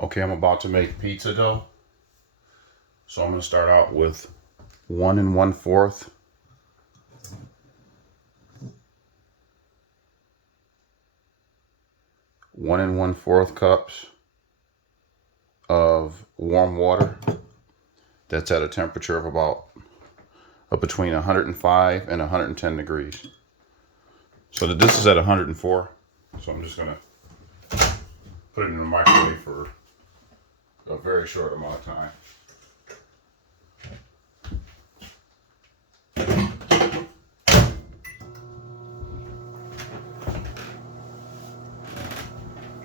Okay, I'm about to make pizza dough. So I'm going to start out with 1 1 1/4 cups of warm water that's at a temperature of about between 105 and 110 degrees. So this is at 104. So I'm just going to put it in the microwave for a very short amount of time.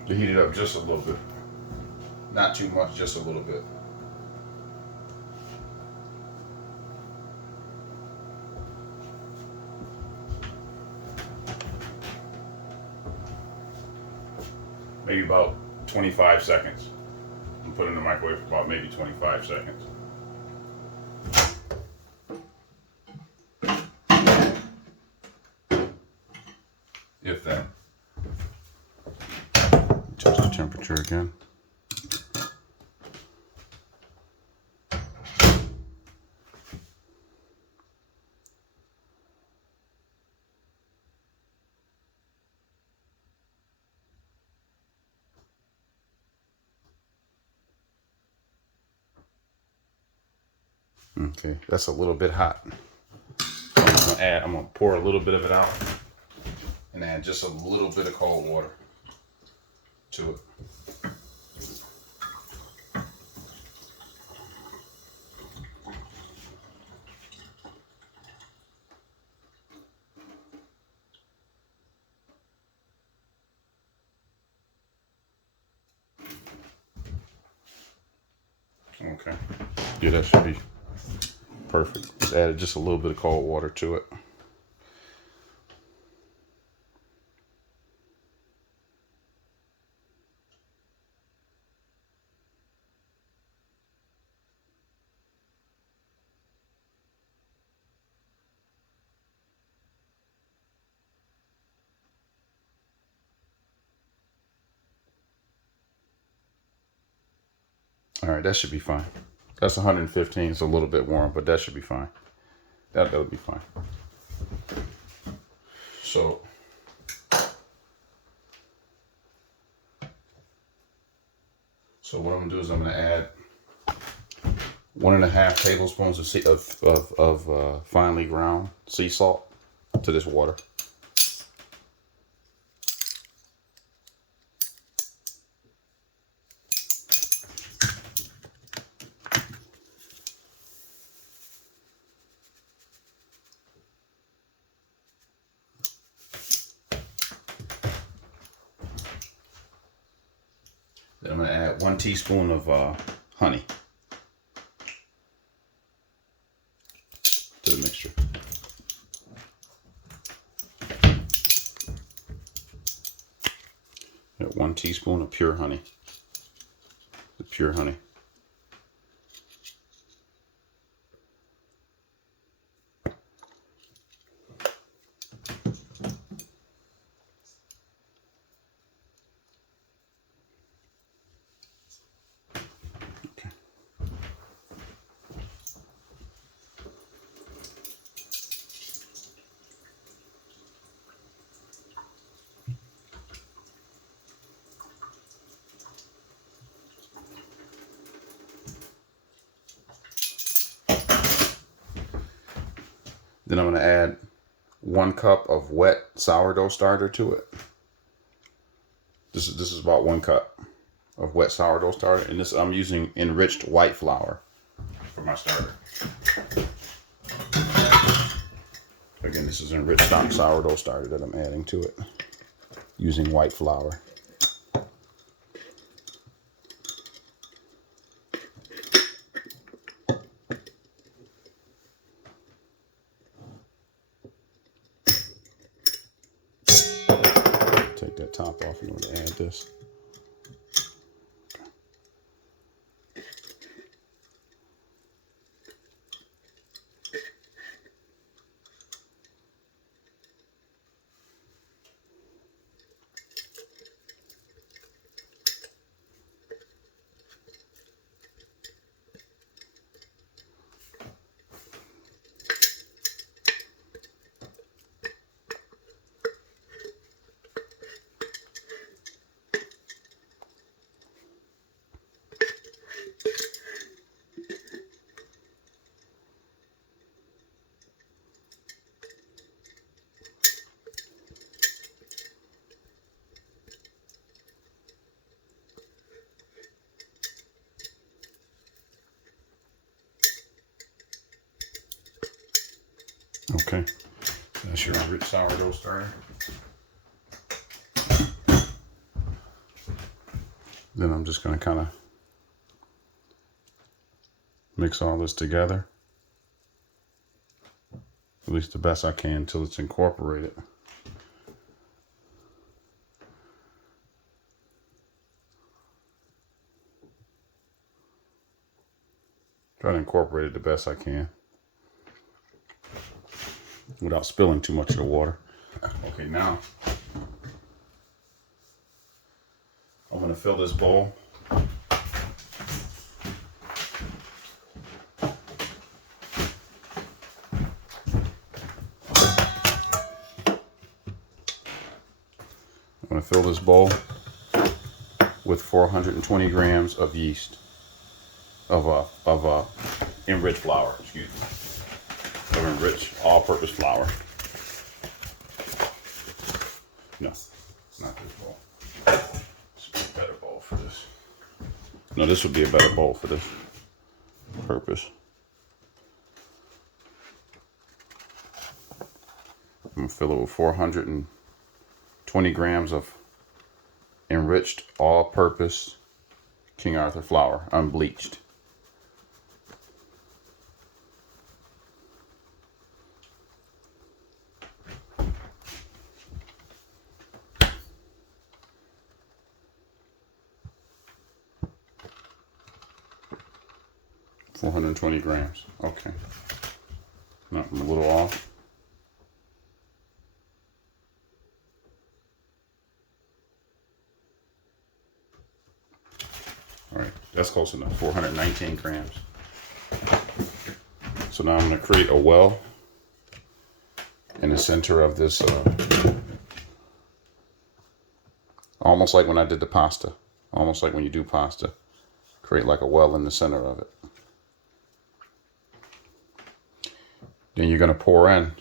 To heat it up just a little bit. Not too much, just a little bit. Maybe about 25 seconds. And put it in the microwave for about maybe 25 seconds. If that. Adjust the temperature again. Okay, that's a little bit hot. I'm gonna pour a little bit of it out and add just a little bit of cold water to it. Okay. Yeah, that should be perfect. Just added just a little bit of cold water to it. All right, that should be fine. That's 115. It's a little bit warm, but that should be fine. That'll be fine. So what I'm gonna do is I'm gonna add 1.5 tablespoons of finely ground sea salt to this water. Then I'm gonna add 1 teaspoon of honey to the mixture. Add 1 teaspoon of pure honey. The pure honey. Then I'm going to add 1 cup of wet sourdough starter to it. This is about 1 cup of wet sourdough starter, and this I'm using enriched white flour for my starter. Again, this is enriched sourdough starter that I'm adding to it using white flour. Take that top off in order to add this. Okay, that's your rich sourdough starter. Then I'm just going to kind of mix all this together, at least the best I can until it's incorporated. Try to incorporate it the best I can without spilling too much of the water. Okay, now I'm going to fill this bowl with 420 grams of yeast, of enriched flour, excuse me, of enriched all-purpose flour. No, not this bowl. This would be a better bowl for this. No, this would be a better bowl for this purpose. I'm gonna fill it with 420 grams of enriched all-purpose King Arthur flour, unbleached. $420 grams. Okay. Now I'm a little off. All right, that's close enough. 419 grams. So now I'm going to create a well in the center of this, almost like when I did the pasta, almost like when you do pasta. Create like a well in the center of it. Then you're going to pour in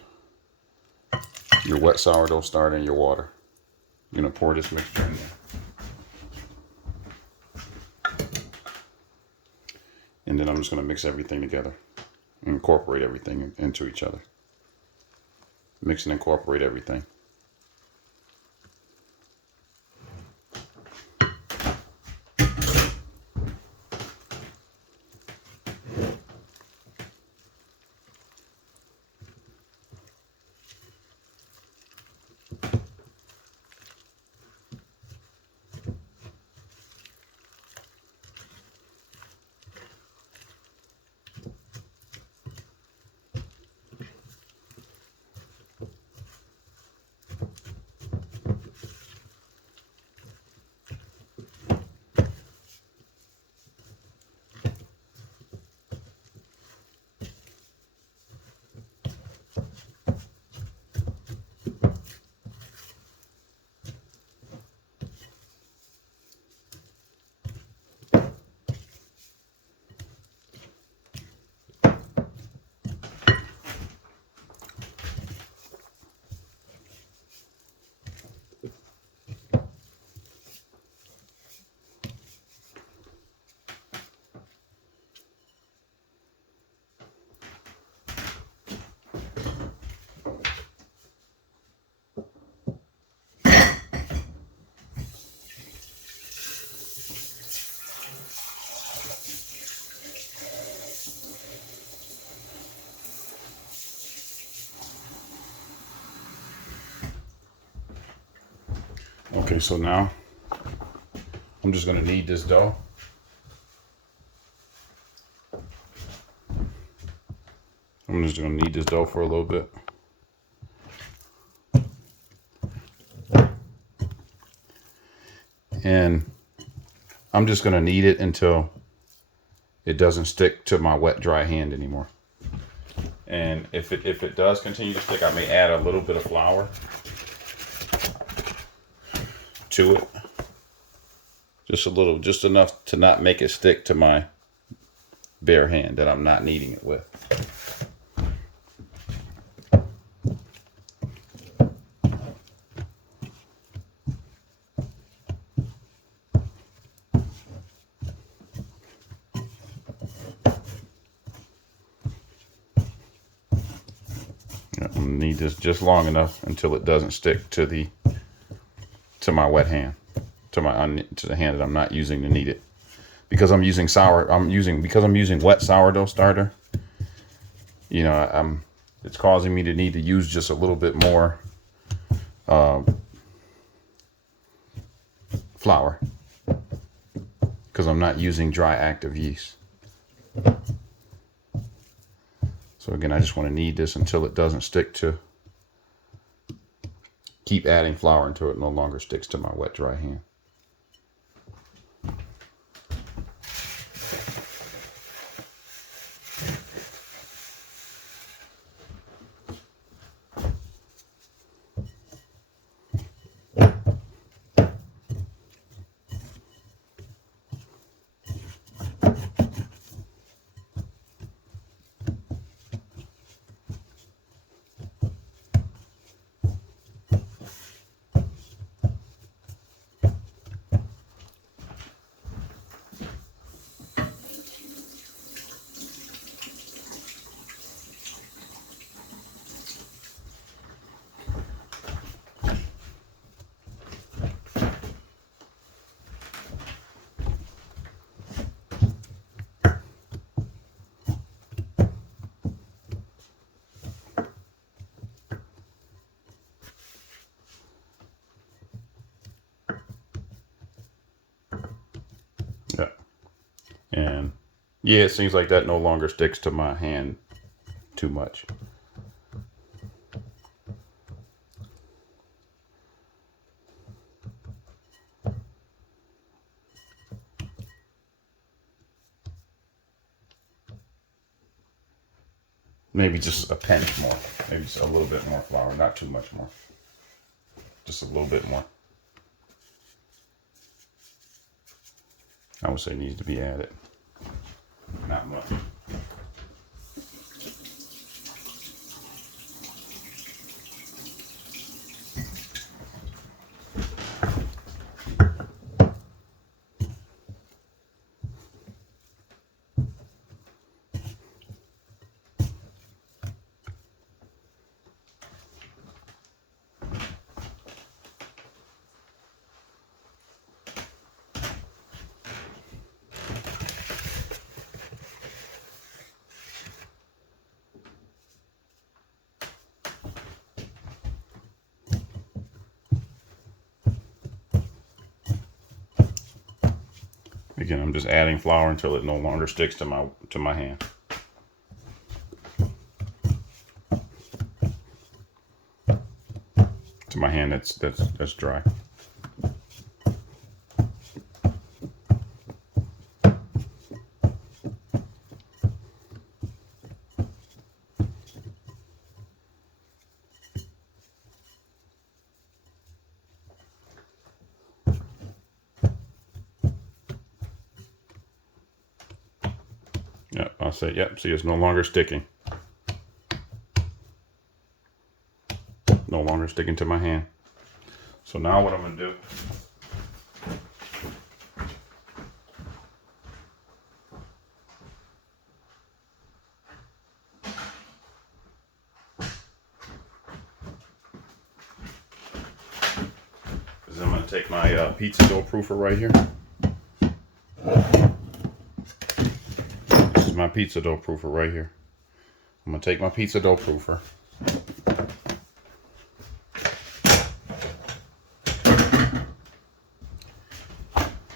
your wet sourdough starter and your water. You're going to pour this mixture in there. And then I'm just going to mix everything together. Incorporate everything into each other. Mix and incorporate everything. Okay, so now I'm just going to knead this dough. I'm just going to knead this dough for a little bit. And I'm just going to knead it until it doesn't stick to my wet, dry hand anymore. And if it does continue to stick, I may add a little bit of flour to it. Just a little, just enough to not make it stick to my bare hand that I'm not kneading it with. I'm need this just long enough until it doesn't stick to my wet hand, to the hand that I'm not using to knead it. Because I'm using wet sourdough starter, you know, it's causing me to need to use just a little bit more flour, because I'm not using dry active yeast. So again, I just want to knead this until it doesn't stick to, keep adding flour until it no longer sticks to my wet dry hand. Yeah. And yeah, it seems like that no longer sticks to my hand too much. Maybe just a pinch more. Maybe just a little bit more flour, not too much more. Just a little bit more. I would say needs to be added. Not much. Again, I'm just adding flour until it no longer sticks to my hand. To my hand that's dry. Yep, I'll say, yep, see, it's no longer sticking. No longer sticking to my hand. So now what I'm going to do, is I'm going to take my pizza dough proofer right here. This is my pizza dough proofer right here. I'm going to take my pizza dough proofer.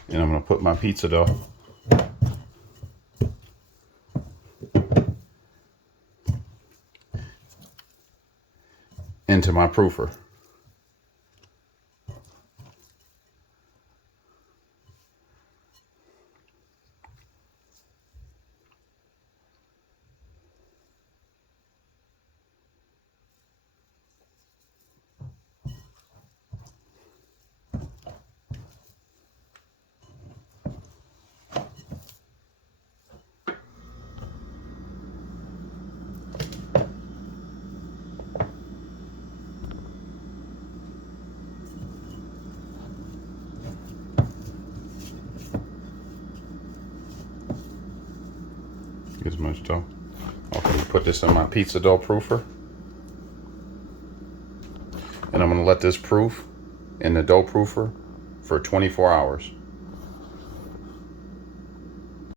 And I'm going to put my pizza dough into my proofer. As much dough. Okay, put this in my pizza dough proofer. And I'm going to let this proof in the dough proofer for 24 hours.